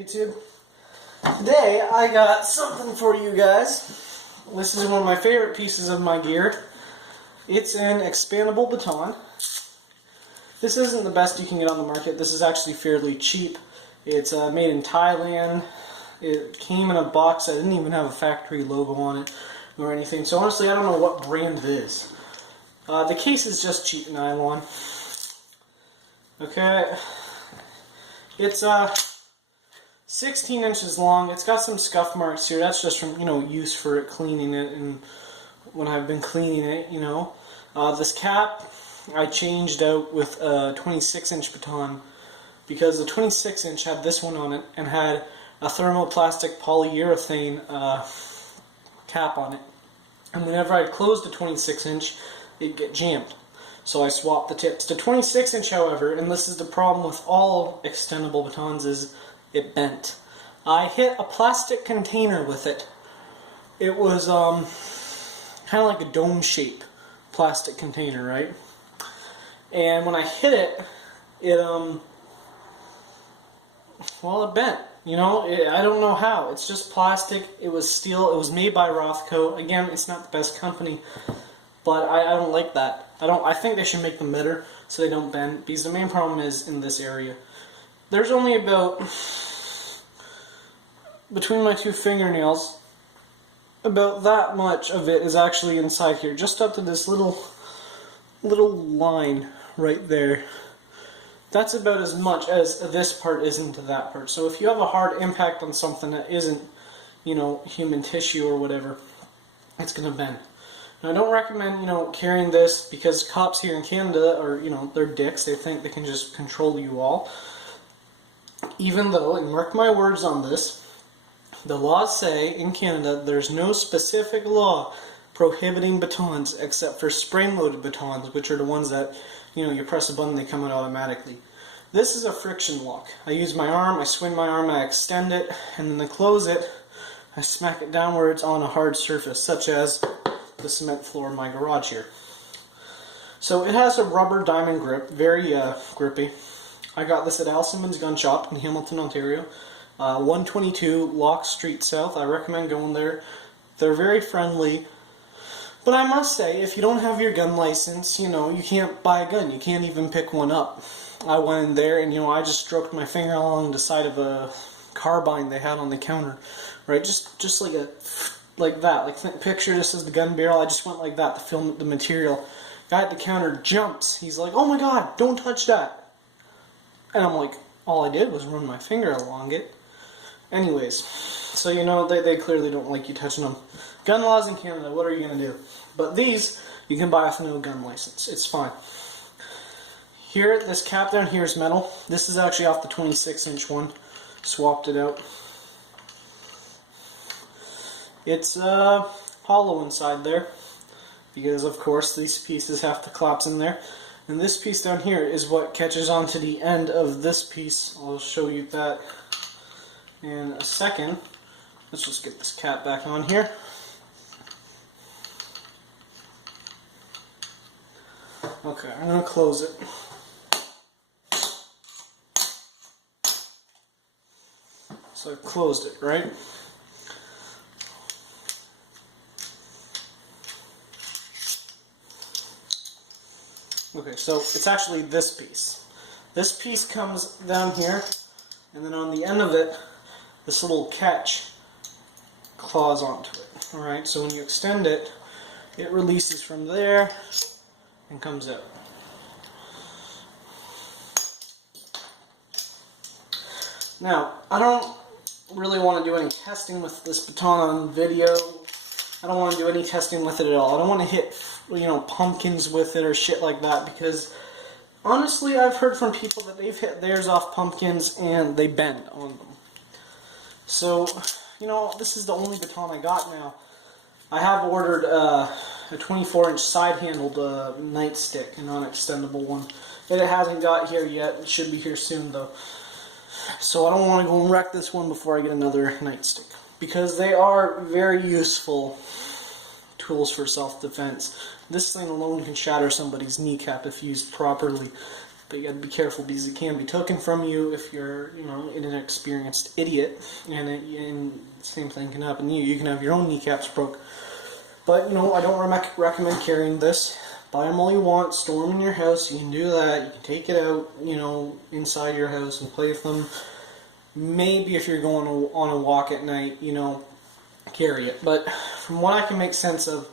YouTube. Today I got something for you guys. This is one of my favorite pieces of my gear. It's an expandable baton. This isn't the best you can get on the market. This is actually fairly cheap. It's made in Thailand. It came in a box that didn't even have a factory logo on it or anything. So honestly, I don't know what brand it is. The case is just cheap nylon. Okay. It's 16 inches long. It's got some scuff marks here. That's just from, use for it, cleaning it, and when I've been cleaning it, This cap I changed out with a 26-inch baton because the 26-inch had this one on it and had a thermoplastic polyurethane cap on it. And whenever I closed the 26-inch, it'd get jammed. So I swapped the tips. The 26-inch, however, and this is the problem with all extendable batons, is it bent. I hit a plastic container with it. It was kind of like a dome shape plastic container, right? And when I hit it, it bent. I don't know how. It's just plastic. It was steel. It was made by Rothco. Again, it's not the best company, but I don't like that. I think they should make them better so they don't bend, because the main problem is in this area. There's only about, between my two fingernails, about that much of it is actually inside here, just up to this little line right there. That's about as much as this part is into that part. So if you have a hard impact on something that isn't, human tissue or whatever, it's going to bend. Now, I don't recommend, carrying this, because cops here in Canada are, they're dicks. They think they can just control you all. Even though, and mark my words on this, the laws say in Canada there's no specific law prohibiting batons except for spring-loaded batons, which are the ones that, you press a button, they come out automatically. This is a friction lock. I use my arm, I swing my arm, I extend it, and then to close it, I smack it downwards on a hard surface, such as the cement floor of my garage here. So it has a rubber diamond grip, very grippy. I got this at Al Simmons Gun Shop in Hamilton, Ontario. 122 Locke Street South. I recommend going there. They're very friendly. But I must say, if you don't have your gun license, you can't buy a gun. You can't even pick one up. I went in there and, I just stroked my finger along the side of a carbine they had on the counter. Right? Just like that. Like, picture this as the gun barrel. I just went like that to film the material. Guy at the counter jumps. He's like, "Oh my God, don't touch that." And I'm like, all I did was run my finger along it. Anyways, so they clearly don't like you touching them. Gun laws in Canada, what are you going to do? But these, you can buy with no gun license. It's fine. Here, this cap down here is metal. This is actually off the 26-inch one. Swapped it out. It's hollow inside there, because of course these pieces have to collapse in there. And this piece down here is what catches onto the end of this piece. I'll show you that in a second. Let's just get this cap back on here. Okay, I'm going to close it. So I've closed it, right? Okay, so it's actually this piece. This piece comes down here, and then on the end of it, this little catch claws onto it. Alright, so when you extend it, it releases from there and comes out. Now, I don't really want to do any testing with this baton on video. I don't want to do any testing with it at all. I don't want to hit, pumpkins with it or shit like that, because honestly, I've heard from people that they've hit theirs off pumpkins and they bend on them. So, this is the only baton I got now. I have ordered a 24-inch side-handled nightstick, a non-extendable one. It hasn't got here yet. It should be here soon, though. So I don't want to go and wreck this one before I get another nightstick, because they are very useful tools for self-defense. This thing alone can shatter somebody's kneecap if used properly. But you got to be careful because it can be taken from you if you're, you know, an inexperienced idiot, and the same thing can happen to you. You can have your own kneecaps broke. But, you know, I don't recommend carrying this. Buy them all you want, store them in your house. You can do that. You can take it out, you know, inside your house and play with them. Maybe if you're going on a walk at night, you know, carry it. But from what I can make sense of,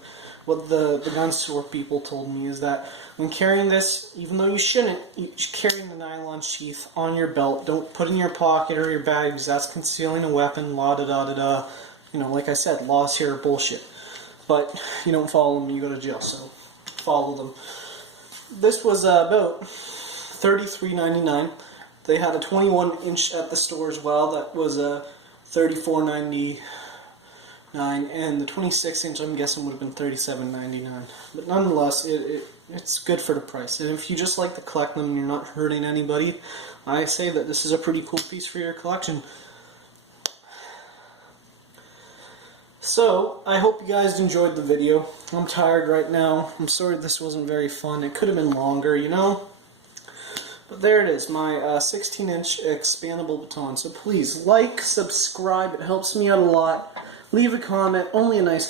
what the gun store people told me is that when carrying this, even though you shouldn't, carrying the nylon sheath on your belt, don't put it in your pocket or your bag because that's concealing a weapon, la da da da da. You know, like I said, laws here are bullshit. But you don't follow them, you go to jail, so follow them. This was about $33.99. They had a 21-inch at the store as well. That was $34.99, and the 26-inch I'm guessing would have been $37.99. But nonetheless, it's good for the price. And if you just like to collect them and you're not hurting anybody, I say that this is a pretty cool piece for your collection. So, I hope you guys enjoyed the video. I'm tired right now. I'm sorry this wasn't very fun. It could have been longer, you know? But there it is, my 16-inch expandable baton. So please, like, subscribe. It helps me out a lot. Leave a comment. Only a nice